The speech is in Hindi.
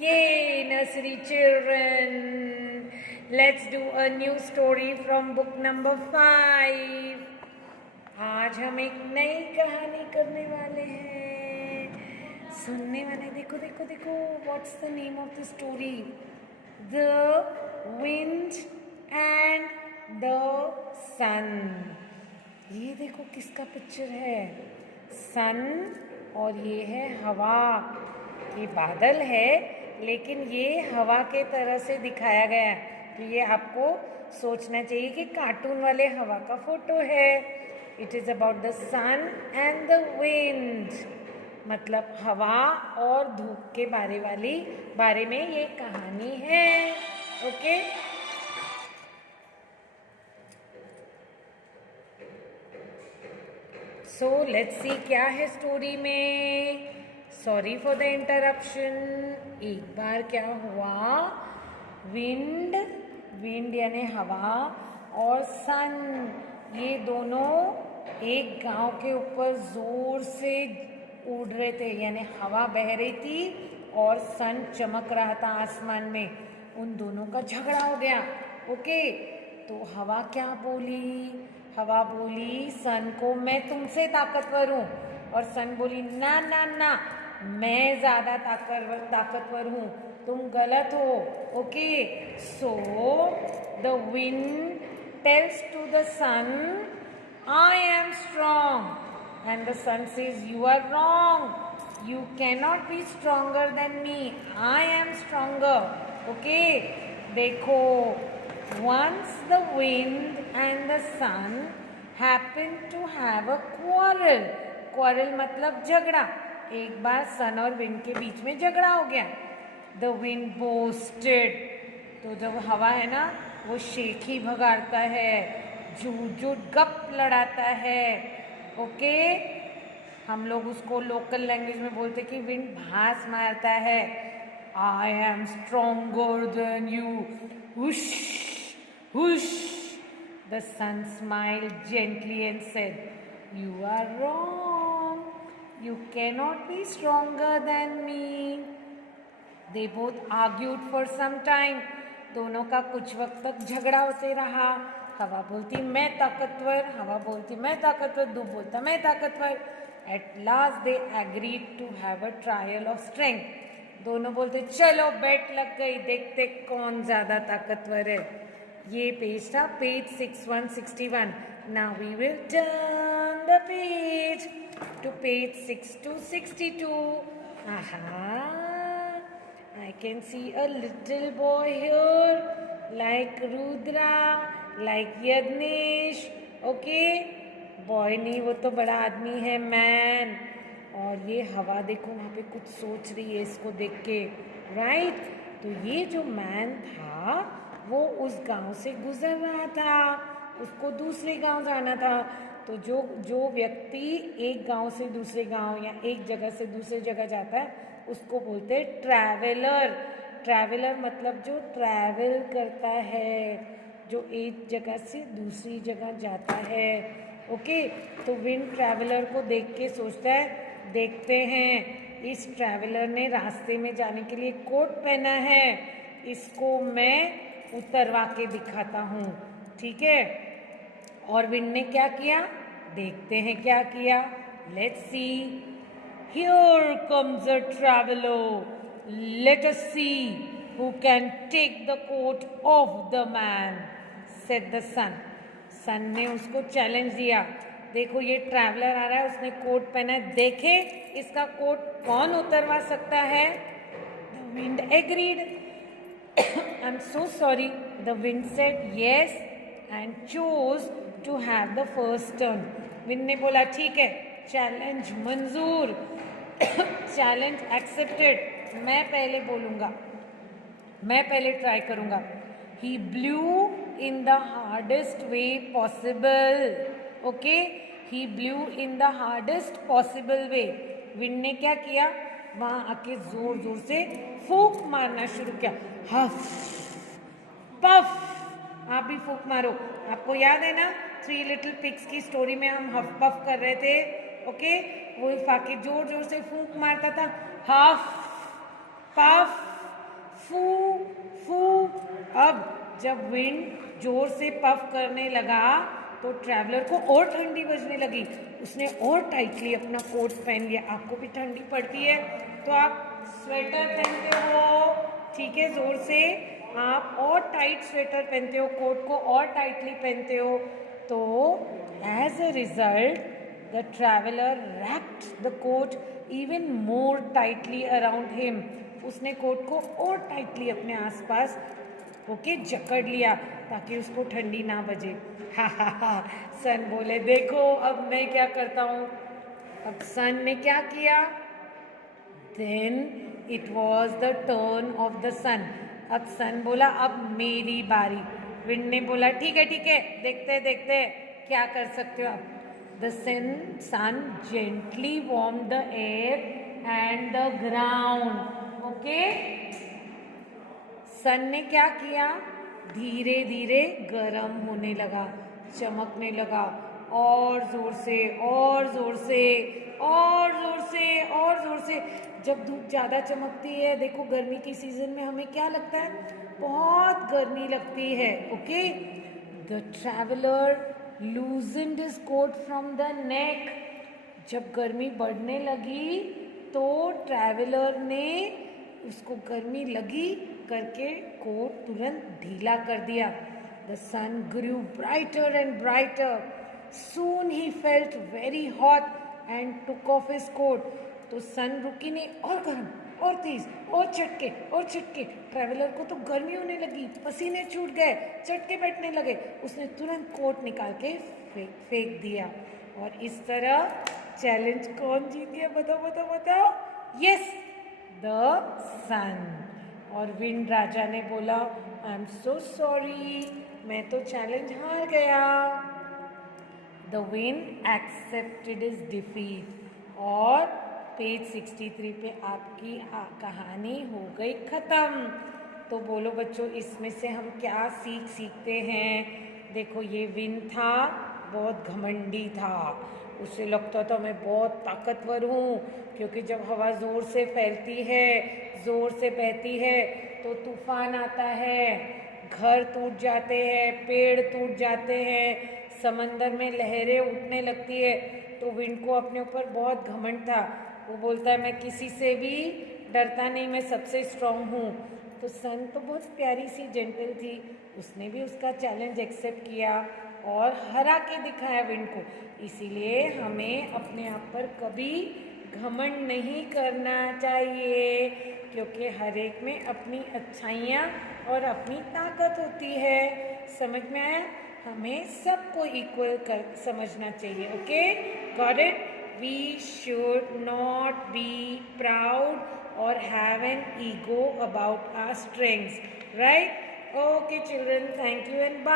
Yay, nursery children! Let's do a new story from book number 5. आज हम एक नई कहानी करने वाले हैं, सुनने वाले। देखो देखो देखो, what's the name of the story? The wind and the sun. ये देखो किसका पिक्चर है? सन और ये है हवा। ये बादल है लेकिन ये हवा के तरह से दिखाया गया है, तो ये आपको सोचना चाहिए कि कार्टून वाले हवा का फोटो है। It is about the sun and the wind, मतलब हवा और धूप के बारे में ये कहानी है। ओके, सो लेट्स सी क्या है स्टोरी में। Sorry for the interruption. एक बार क्या हुआ, विंड यानी हवा और सन, ये दोनों एक गांव के ऊपर जोर से उड़ रहे थे, यानी हवा बह रही थी और सन चमक रहा था आसमान में। उन दोनों का झगड़ा हो गया। ओके, तो हवा क्या बोली? हवा बोली सन को, मैं तुमसे ताकतवर हूँ, और सन बोली ना ना ना, मैं ज़्यादा ताकतवर हूँ, तुम गलत हो। Okay, so the wind tells to the sun, I am strong, and the sun says you are wrong, you cannot be stronger than me, I am stronger. Okay, देखो, once the wind and the sun happened to have a quarrel मतलब झगड़ा। एक बार सन और विंड के बीच में झगड़ा हो गया। The wind boasted, तो जब हवा है ना वो शेखी भगाड़ता है, झूठ गप लड़ाता है। ओके, हम लोग उसको लोकल लैंग्वेज में बोलते कि विंड भास मारता है। I am stronger than you, hush hush. The sun smiled gently and said, you are wrong, you cannot be stronger than me. They both argued for some time, दोनों का कुछ वक्त तक झगड़ा होते रहा। हवा बोलती मैं ताकतवर, हवा बोलती मैं ताकतवर, धूप बोलता मैं ताकतवर। At last they agreed to have a trial of strength. दोनों बोलते चलो बेट लग गई, देखते कौन ज़्यादा ताकतवर है। ये पेज था page 6161। Now we will turn the page to page 6262। I can see a little boy here, like Rudra, like Yadnesh. Okay, boy नहीं, वो तो बड़ा आदमी है, मैन। और ये हवा देखो वहाँ पे कुछ सोच रही है इसको देख के, राइट? तो ये जो मैन था वो उस गांव से गुजर रहा था, उसको दूसरे गांव जाना था। तो जो व्यक्ति एक गांव से दूसरे गांव या एक जगह से दूसरी जगह जाता है उसको बोलते हैं ट्रैवलर। ट्रैवलर मतलब जो ट्रैवल करता है, जो एक जगह से दूसरी जगह जाता है। ओके, तो विंड ट्रैवलर को देख के सोचता है, देखते हैं इस ट्रैवलर ने रास्ते में जाने के लिए कोट पहना है, इसको मैं उतरवा के दिखाता हूँ। ठीक है, और विंड ने क्या किया, देखते हैं क्या किया। Let's see. Here comes a traveler. Let us see who can take the coat of the man, said the sun. सन ने उसको चैलेंज दिया, देखो ये ट्रैवलर आ रहा है, उसने कोट पहना है, देखे इसका कोट कौन उतरवा सकता है। The wind agreed. I'm so sorry. The wind said yes and chose to have the first turn. Wind ने बोला ठीक है, चैलेंज मंजूर, चैलेंज एक्सेप्टेड, मैं पहले बोलूँगा, मैं पहले ट्राई करूँगा। He blew in the hardest way possible. Okay, he blew in the hardest possible way. Wind ने क्या किया, वहाँ आके जोर जोर से फूंक मारना शुरू किया। हफ पफ, आप भी फूंक मारो। आपको याद है ना थ्री लिटिल पिग्स की स्टोरी में हम हफ पफ कर रहे थे। ओके, वो फाके जोर जोर से फूंक मारता था, हफ पफ अब जब विंड जोर से पफ करने लगा तो ट्रैवलर को और ठंडी बजने लगी। उसने और टाइटली अपना कोट पहन लिया। आपको भी ठंडी पड़ती है तो आप स्वेटर पहनते हो, ठीक है, जोर से आप और टाइट स्वेटर पहनते हो, कोट को और टाइटली पहनते हो। तो as a result the traveller wrapped the coat even more tightly around him. उसने कोट को और टाइटली अपने आसपास ओके जकड़ लिया ताकि उसको ठंडी ना बजे। हा हा हा। सन बोले देखो अब मैं क्या करता हूँ। अब सन ने क्या किया? Then it was the turn of the sun. अब सन बोला अब मेरी बारी। विंड ने बोला ठीक है देखते देखते क्या कर सकते हो आप। The sun gently warm the air and the ground. Okay, sun ने क्या किया? धीरे धीरे गर्म होने लगा, चमकने लगा, और जोर से और जोर से और जोर से और जोर से। जब धूप ज़्यादा चमकती है, देखो गर्मी की सीजन में हमें क्या लगता है? बहुत गर्मी लगती है। Okay, the traveller loosened his coat from the neck. जब गर्मी बढ़ने लगी तो ट्रैवलर ने उसको गर्मी लगी करके कोट तुरंत ढीला कर दिया। The sun grew brighter and brighter. Soon ही felt very hot and took off his coat. तो सन रुकी नहीं, और गर्म और तेज और चटके। ट्रैवलर को तो गर्मी होने लगी, पसीने छूट गए, चटके बैठने लगे। उसने तुरंत कोट निकाल के फेंक दिया। और इस तरह चैलेंज कौन जीत गया? बताओ। यस, द सन। और विंड राजा ने बोला आई एम सो सॉरी, मैं तो चैलेंज हार गया। The wind accepted his defeat. और पेज 63 पे आपकी कहानी हो गई ख़त्म। तो बोलो बच्चों, इसमें से हम क्या सीखते हैं? देखो, ये विंड था, बहुत घमंडी था। उसे लगता था मैं बहुत ताकतवर हूँ, क्योंकि जब हवा ज़ोर से फैलती है, ज़ोर से बहती है तो तूफान आता है, घर टूट जाते हैं, पेड़ टूट जाते हैं, समंदर में लहरें उठने लगती है। तो विंड को अपने ऊपर बहुत घमंड था। वो बोलता है मैं किसी से भी डरता नहीं, मैं सबसे स्ट्रांग हूँ। तो सन तो बहुत प्यारी सी जेंटल थी, उसने भी उसका चैलेंज एक्सेप्ट किया और हरा के दिखाया विंड को। इसीलिए हमें अपने आप पर कभी घमंड नहीं करना चाहिए, क्योंकि हर एक में अपनी अच्छाइयाँ और अपनी ताकत होती है। समझ में आया? हमें सबको इक्वल कर समझना चाहिए। Okay, got it? We should not be proud or have an ego about our strengths, right? Okay children, thank you and bye.